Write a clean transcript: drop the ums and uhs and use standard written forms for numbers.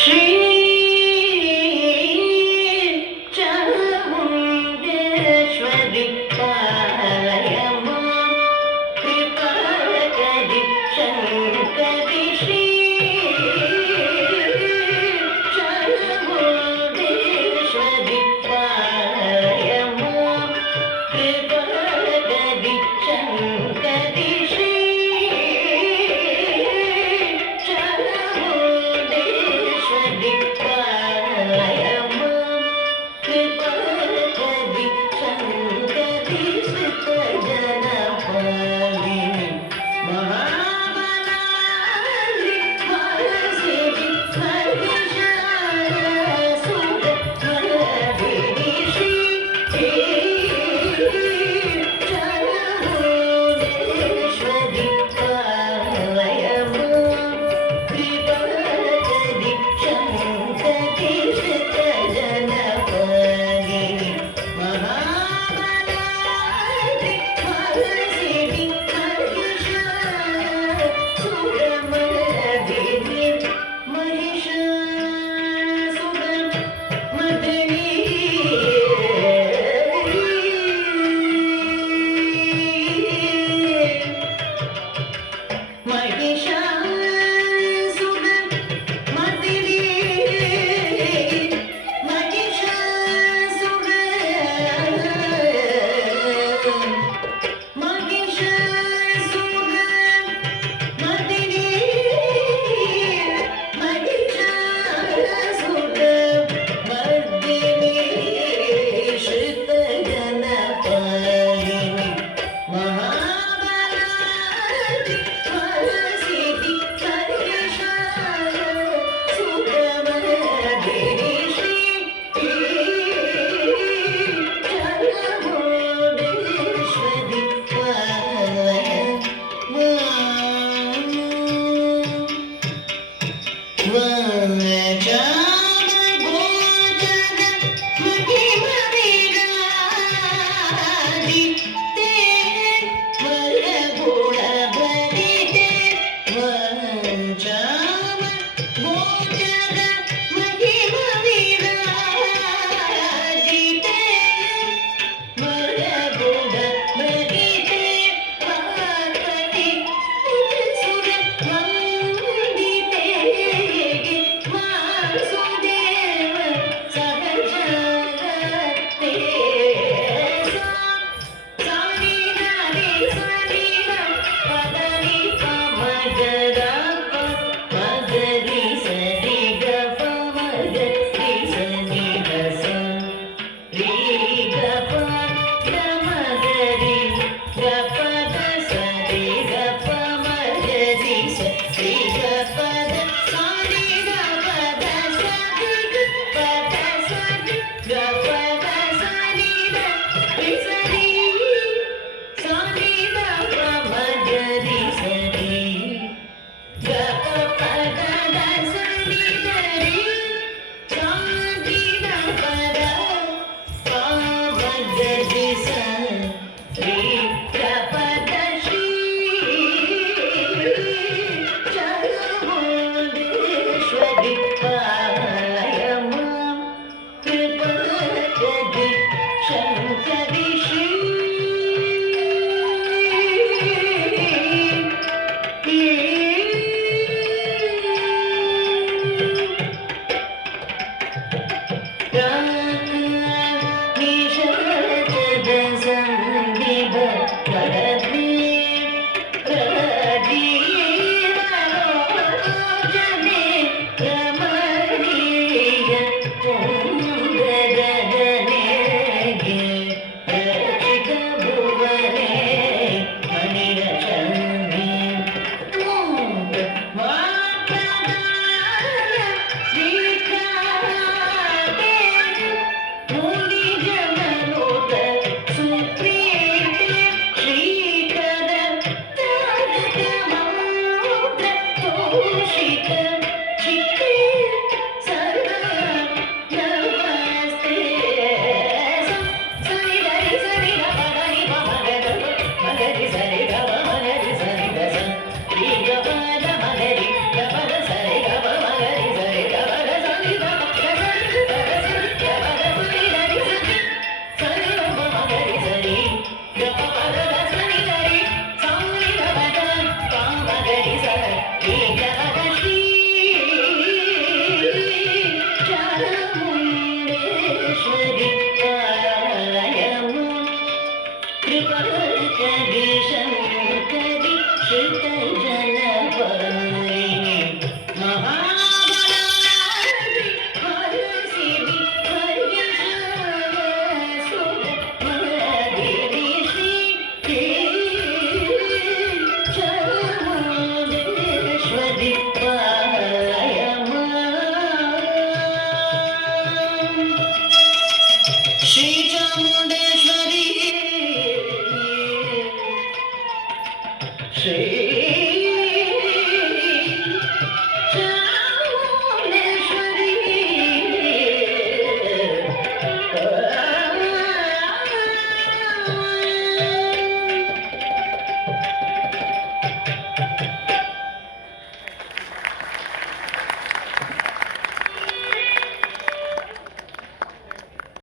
श्री चामुण्डेश्वरि पालयमा कृपाकरि शङ्करि श्री चामुण्डेश्वरि पालयमा कृपाकरि शङ्करि श्री चामुण्डेश्वरि पालयमा कृपाकरि शङ्करि श्रितजनपालिनि महाबलानि हरसिद्धि हर्षासुरमलभिनि श्री चामुण्डेश्वरि पालयमा कृपाकरि शङ्करि श्रितजनपालिनि महाबलानि हरसिद्धि हर्षासुरमलभिनि महिषासुरमर्दिनि श्रितजनपालिनि महाबलानि हरसिद्धि हर्षासुरमर्दिनि श्री चामुण्डेश्वरि पालयमा वाचामगोचरमहिमविराजिते वरगुणभरिते वाचामगोचरमहिमविराजिते वरगुणभरिते पार्वती सुरवन्दिते वासुदेव सहचरते सानिधानि सानिध पदनि पमगरप मगरि सरि गप मगरि सनिध स रि गप गमगरि गपद सरि गप मगरि सरि गपद सानिध पद सरि गपद सरि गपद सानिध रि सरि सानिध पमगरि सरि गपद सनिध रि सानिध पद पमगरि सरि गपद श्री चामुण्डेश्वरि पालयमा कृपाकरि शङ्करि श्री निषजसंविद वरदे प्रजीवलोचने रमणीय पुंगरदने रचित भुवने मणिरचने वाक्प्रदाय दीक्षाते मुनिजनोत सुप्रीते श्रीकर तारक मंत्र तोषित